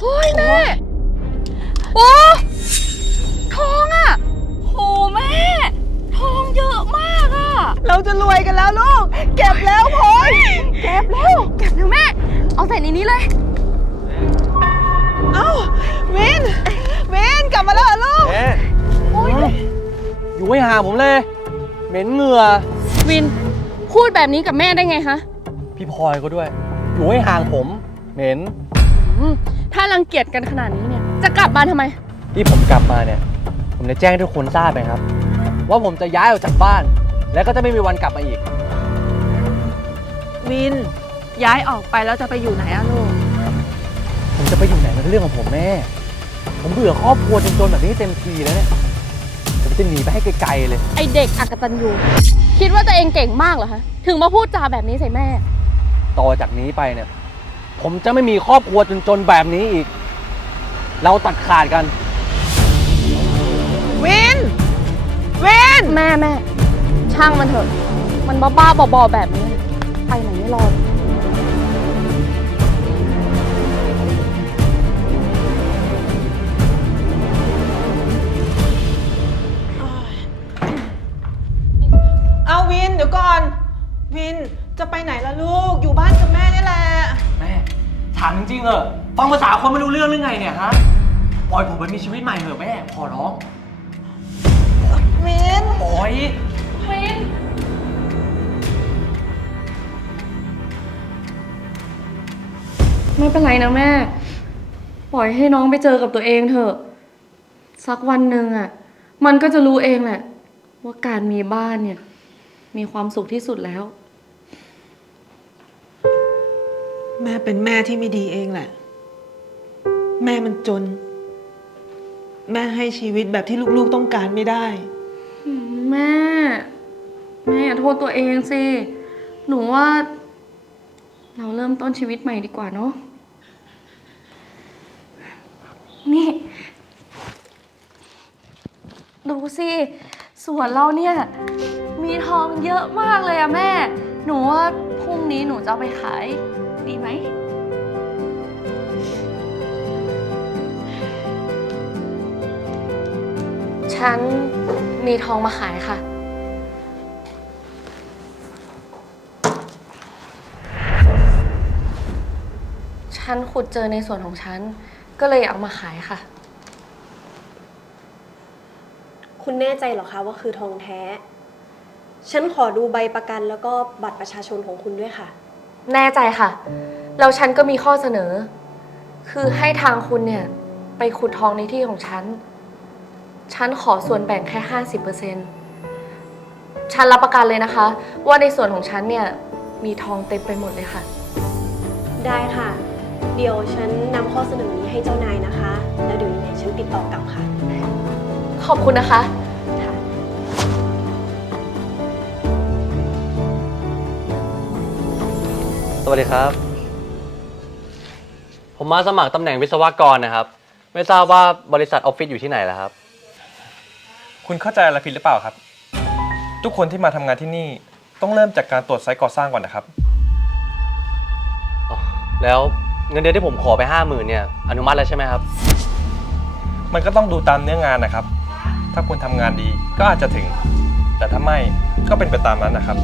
โอ้ยแม่โอ้ทองอะ่ะโหแม่ ทองเยอะมากอะ่ะ เราจะรวยกันแล้วลูก เก็บแล้วพลอยเก็บแล้วเก็บเร็วแม่ เอาใส่ในนี้เลย เอ้าวินวินกลับมาแล้วเหรอลูก แม่อยู่ไม่ห่างผมเลย เหม็นเหงื่อ วิน พูดแบบนี้กับแม่ได้ไงคะพี่พลอยก็ด้วย อยู่ไม่ห่างผม เหม็น อืม ถ้ารังเกียจกันขนาดนี้เนี่ย จะกลับบ้านทำไม ที่ผมกลับมาเนี่ย ผมจะแจ้งให้ทุกคนทราบไปครับ ว่าผมจะย้ายออกจากบ้าน แล้วก็จะไม่มีวันกลับมาอีก วิน ย้ายออกไปแล้วจะไปอยู่ไหนอะลูก ผมจะไปอยู่ไหนมันก็เรื่องของผมแม่ ผมเบื่อครอบครัวจนๆแบบนี้เต็มทีแล้วเนี่ย ผมจะหนีไปให้ไกลๆเลย ไอเด็กอักตันยูคิดว่าตัวเองเก่งมากเหรอคะ ถึงมาพูดจาแบบนี้ใส่แม่ ต่อจากนี้ไปเนี่ย ผมจะไม่มีครอบครัวจนๆแบบนี้อีก เราตัดขาดกัน วิน วิน แม่แม่ช่างมันเถอะ มันบ้าๆบอๆแบบนี้ ไปไหนไม่รอด เอาวินเดี๋ยวก่อน วินจะไปไหนล่ะลูก อยู่บ้านกับแม่นี่แหละแม่ ถามจริงๆเหอะฟังภาษาคนไม่รู้เรื่องหรือไงเนี่ยฮะ ปล่อยผมไปมีชีวิตใหม่เถอะแม่ ขอร้องวินปล่อยไม่เป็นไรนะแม่ ปล่อยให้น้องไปเจอกับตัวเองเถอะ สักวันหนึ่งอะ มันก็จะรู้เองแหละ ว่าการมีบ้านเนี่ย มีความสุขที่สุดแล้ว แม่เป็นแม่ที่ไม่ดีเองแหละ แม่มันจน แม่ให้ชีวิตแบบที่ลูกๆต้องการไม่ได้แม่ แม่อย่าโทษตัวเองสิ หนูว่า เราเริ่มต้นชีวิตใหม่ดีกว่าเนาะ นี่ ดูสิ สวนเราเนี่ย มีทองเยอะมากเลยอะแม่ หนูว่าพรุ่งนี้หนูจะเอาไปขาย ดีไหม ฉันมีทองมาขายค่ะ ฉันขุดเจอในส่วนของฉัน ก็เลยเอามาขายค่ะ คุณแน่ใจเหรอคะว่าคือทองแท้ ฉันขอดูใบประกันแล้วก็บัตรประชาชนของคุณด้วยค่ะ แน่ใจค่ะ แล้วฉันก็มีข้อเสนอ คือให้ทางคุณเนี่ย ไปขุดทองในที่ของฉัน ฉันขอส่วนแบ่งแค่ห้าสิบเปอร์เซ็นฉันรับประกันเลยนะคะ ว่าในส่วนของฉันเนี่ย มีทองเต็มไปหมดเลยค่ะ ได้ค่ะ เดี๋ยวฉันนำข้อเสนอนี้ให้เจ้านายนะคะ แล้วเดี๋ยวยังไงฉันติดต่อกลับค่ะ ขอบคุณนะคะ วัสดีครับ ผมมาสมัครตำแหน่งวิศวกรนะครับ ไม่ทราบว่าบริษัทออฟฟิศอยู่ที่ไหนล่ะครับ คุณเข้าใจอะไรผิดหรือเปล่าครับ ทุกคนที่มาทำงานที่นี่ต้องเริ่มจากการตรวจไซต์ก่อสร้างก่อนนะครับ แล้วเงินเดือนที่ผมขอไปห้าหมื่นเนี่ยอนุมัติแล้วใช่ไหมครับ มันก็ต้องดูตามเนื้องานนะครับ ถ้าคุณทำงานดีก็อาจจะถึง แต่ถ้าไม่ก็เป็นไปตามนั้นนะครับ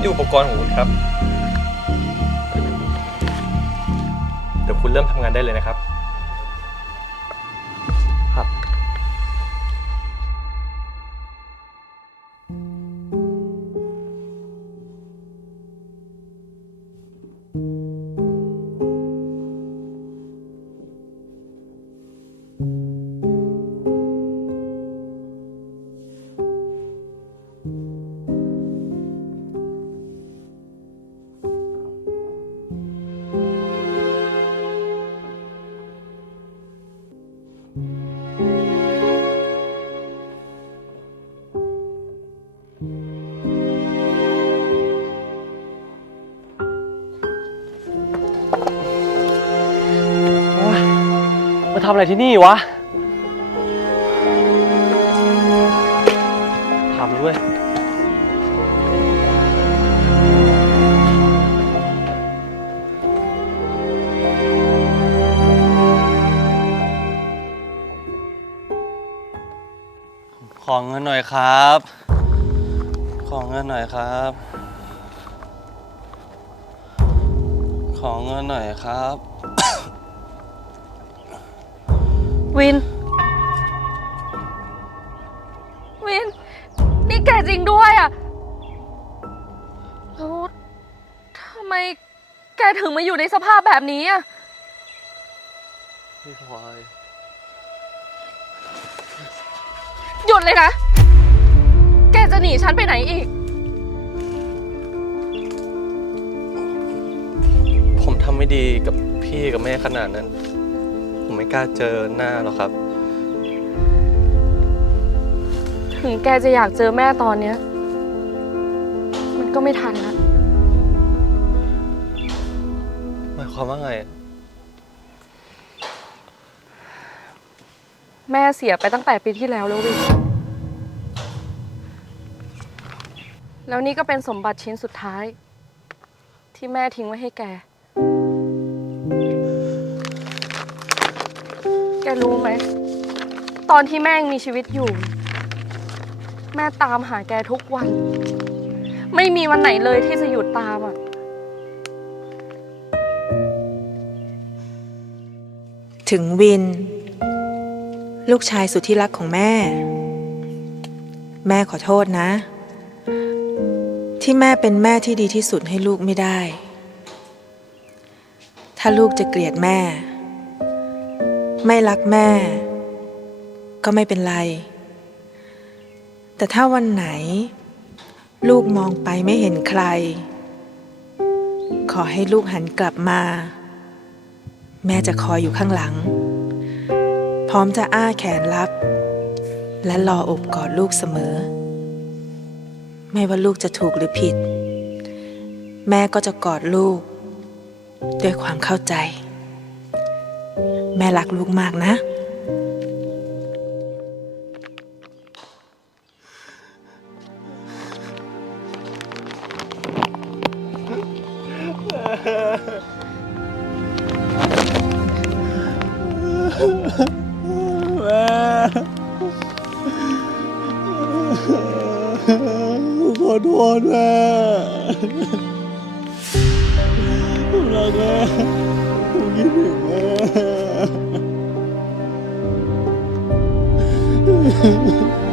อืมนี่อุปกรณ์ของคุณครับ เดี๋ยวคุณเริ่มทำงานได้เลยนะครับ มาทำอะไรที่นี่วะถามด้วยขอเงินหน่อยครับ ขอเงินหน่อยครับ ขอเงินหน่อยครับ วิน วิน นี่แกจริงด้วยอะแล้วทำไมแกถึงมาอยู่ในสภาพแบบนี้อะพี่พลอยหยุดเลยนะ แกจะหนีฉันไปไหนอีก ทำไม่ดีกับพี่กับแม่ขนาดนั้น ผมไม่กล้าเจอหน้าหรอกครับ ถึงแกจะอยากเจอแม่ตอนเนี้ย มันก็ไม่ทันละหมายความว่าไง แม่เสียไปตั้งแต่ปีที่แล้วแล้ววินแล้วนี่ก็เป็นสมบัติชิ้นสุดท้าย ที่แม่ทิ้งไว้ให้แก รู้ไหม ตอนที่แม่ยังมีชีวิตอยู่ แม่ตามหาแกทุกวัน ไม่มีวันไหนเลยที่จะหยุดตามอะ ถึงวิน ลูกชายสุดที่รักของแม่ แม่ขอโทษนะ ที่แม่เป็นแม่ที่ดีที่สุดให้ลูกไม่ได้ ถ้าลูกจะเกลียดแม่ ไม่รักแม่ ก็ไม่เป็นไร แต่ถ้าวันไหน ลูกมองไปไม่เห็นใคร ขอให้ลูกหันกลับมา แม่จะคอยอยู่ข้างหลัง พร้อมจะอ้าแขนรับ และรออบกอดลูกเสมอ ไม่ว่าลูกจะถูกหรือผิด แม่ก็จะกอดลูก ด้วยความเข้าใจ แม่รักลูกมากนะ ขอโทษแม่ผมรักแม่ผมคิดถึง 嗯ん、うん、